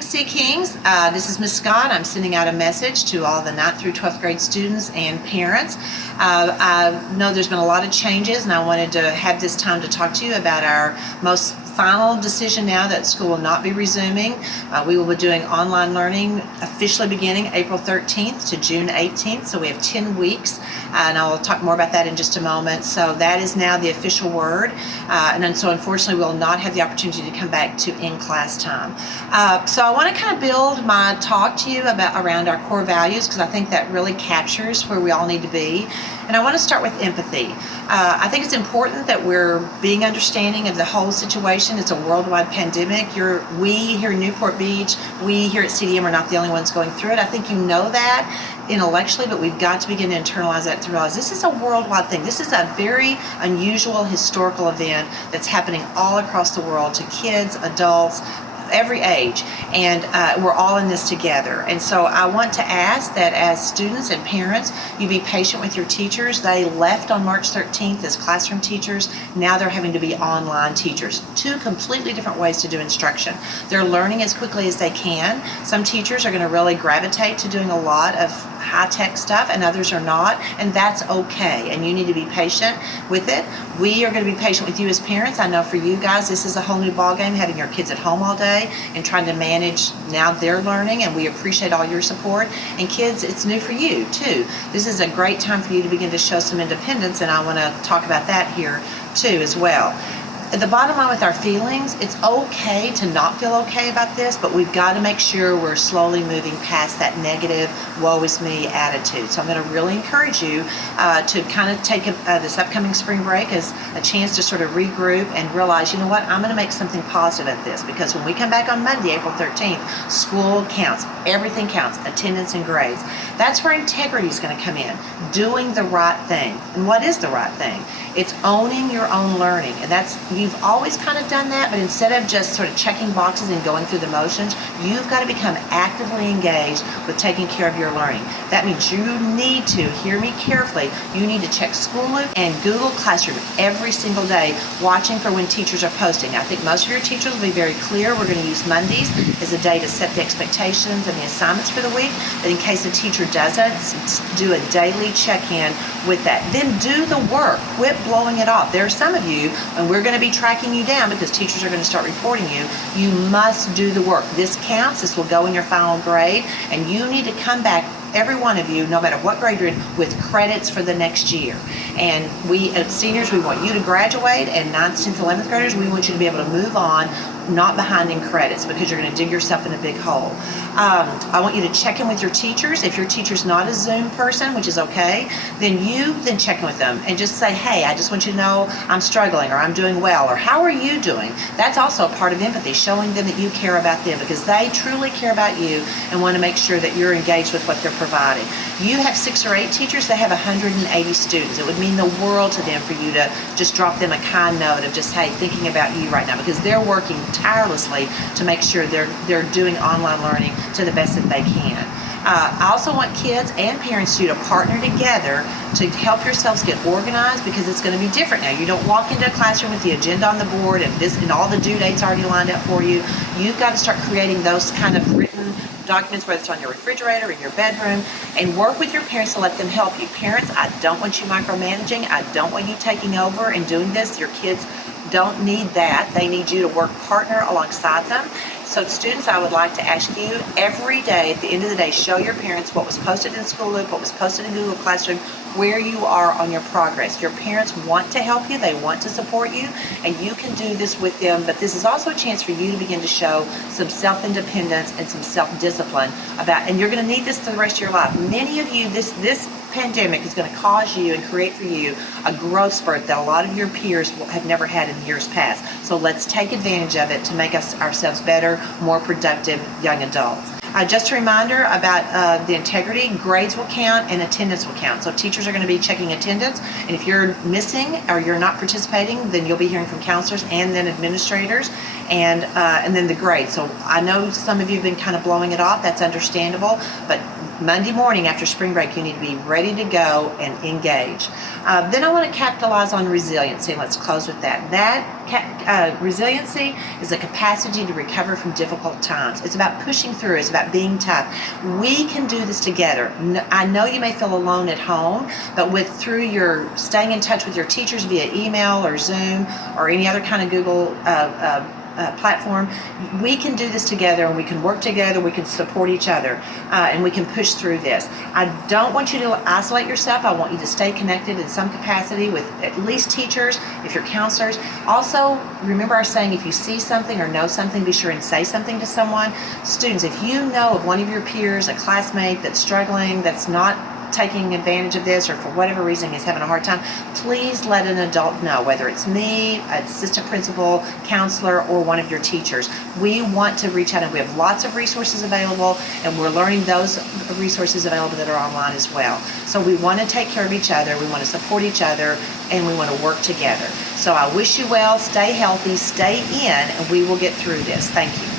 Sea Kings. This is Miss Scott. I'm sending out a message to all the 9th through 12th grade students and parents. I know there's been a lot of changes, and I wanted to have this time to talk to you about our most final decision now that school will not be resuming. We will be doing online learning officially beginning April 13th to June 18th, so we have 10 weeks, and I'll talk more about that in just a moment. So that is now the official word, and then so unfortunately we will not have the opportunity to come back to in-class time. So I want to kind of build my talk to you about around our core values, because I think that really captures where we all need to be. And I want to start with empathy. I think it's important that we're being understanding of the whole situation. It's a worldwide pandemic. We here in Newport Beach, we here at CDM are not the only ones going through it. I think you know that intellectually, but we've got to begin to internalize that, to realize this is a worldwide thing. This is a very unusual historical event that's happening all across the world to kids, adults, every age, and we're all in this together. And so I want to ask that as students and parents, you be patient with your teachers. They left on March 13th as classroom teachers. Now they're having to be online teachers. Two completely different ways to do instruction. They're learning as quickly as they can. Some teachers are going to really gravitate to doing a lot of high-tech stuff, and others are not, and that's okay, and you need to be patient with it. We are going to be patient with you as parents. I know for you guys this is a whole new ballgame, having your kids at home all day and trying to manage now their learning, and we appreciate all your support. And kids, it's new for you too. This is a great time for you to begin to show some independence, and I want to talk about that here too as well. At the bottom line with our feelings, it's okay to not feel okay about this, but we've got to make sure we're slowly moving past that negative, woe is me attitude. So I'm going to really encourage you to kind of take this upcoming spring break as a chance to sort of regroup and realize, you know what, I'm going to make something positive at this, because when we come back on Monday, April 13th, school counts. Everything counts, attendance and grades. That's where integrity is going to come in, doing the right thing. And what is the right thing? It's owning your own learning, and you've always kind of done that, but instead of just sort of checking boxes and going through the motions, you've got to become actively engaged with taking care of your learning. That means you need to, hear me carefully, you need to check Schooloop and Google Classroom every single day, watching for when teachers are posting. I think most of your teachers will be very clear. We're going to use Mondays as a day to set the expectations and the assignments for the week, but in case a teacher doesn't, do a daily check-in with that. Then do the work. Quit blowing it off. There are some of you, and we're going to be tracking you down because teachers are going to start reporting you. You must do the work. This counts. This will go in your final grade, and you need to come back, every one of you, no matter what grade you're in, with credits for the next year. And we, as seniors, we want you to graduate, and 9th, 10th, 11th graders, we want you to be able to move on, not behind in credits, because you're going to dig yourself in a big hole. I want you to check in with your teachers. If your teacher's not a Zoom person, which is okay, then check in with them and just say, hey, I just want you to know I'm struggling, or I'm doing well, or how are you doing? That's also a part of empathy, showing them that you care about them, because they truly care about you and want to make sure that you're engaged with what they're providing. You have 6 or 8 teachers that have 180 students. It would mean the world to them for you to just drop them a kind note of just, hey, thinking about you right now, because they're working tirelessly to make sure they're doing online learning to the best that they can. I also want kids and parents to partner together to help yourselves get organized, because it's going to be different now. You don't walk into a classroom with the agenda on the board and all the due dates already lined up for you. You've got to start creating those kind of written documents, whether it's on your refrigerator, in your bedroom, and work with your parents to let them help you. Parents, I don't want you micromanaging. I don't want you taking over and doing this. Your kids don't need that. They need you to work partner alongside them. So students, I would like to ask you every day, at the end of the day, show your parents what was posted in Schooloop, what was posted in Google Classroom, where you are on your progress. Your parents want to help you, they want to support you, and you can do this with them, but this is also a chance for you to begin to show some self-independence and some self-discipline and you're going to need this for the rest of your life. Many of you, this pandemic is going to cause you and create for you a growth spurt that a lot of your peers have never had in years past. So let's take advantage of it to make ourselves better, more productive young adults. Just a reminder about the integrity, grades will count and attendance will count. So teachers are going to be checking attendance, and if you're missing or you're not participating, then you'll be hearing from counselors and then administrators, and then the grades. So I know some of you have been kind of blowing it off. That's understandable, but Monday morning after spring break, you need to be ready to go and engage. Then I want to capitalize on resiliency. Let's close with that. Resiliency is a capacity to recover from difficult times. It's about pushing through. It's about being tough. We can do this together. I know you may feel alone at home, but through your staying in touch with your teachers via email or Zoom or any other kind of Google platform, we can do this together, and we can work together, we can support each other, and we can push through this. I don't want you to isolate yourself. I want you to stay connected in some capacity with at least teachers, if you're counselors. Also, remember our saying, if you see something or know something, be sure and say something to someone. Students, if you know of one of your peers, a classmate that's struggling, that's not taking advantage of this, or for whatever reason is having a hard time, please let an adult know, whether it's me, an assistant principal, counselor, or one of your teachers. We want to reach out, and we have lots of resources available, and we're learning those resources available that are online as well. So we want to take care of each other, we want to support each other, and we want to work together. So I wish you well, stay healthy, stay in, and we will get through this. Thank you.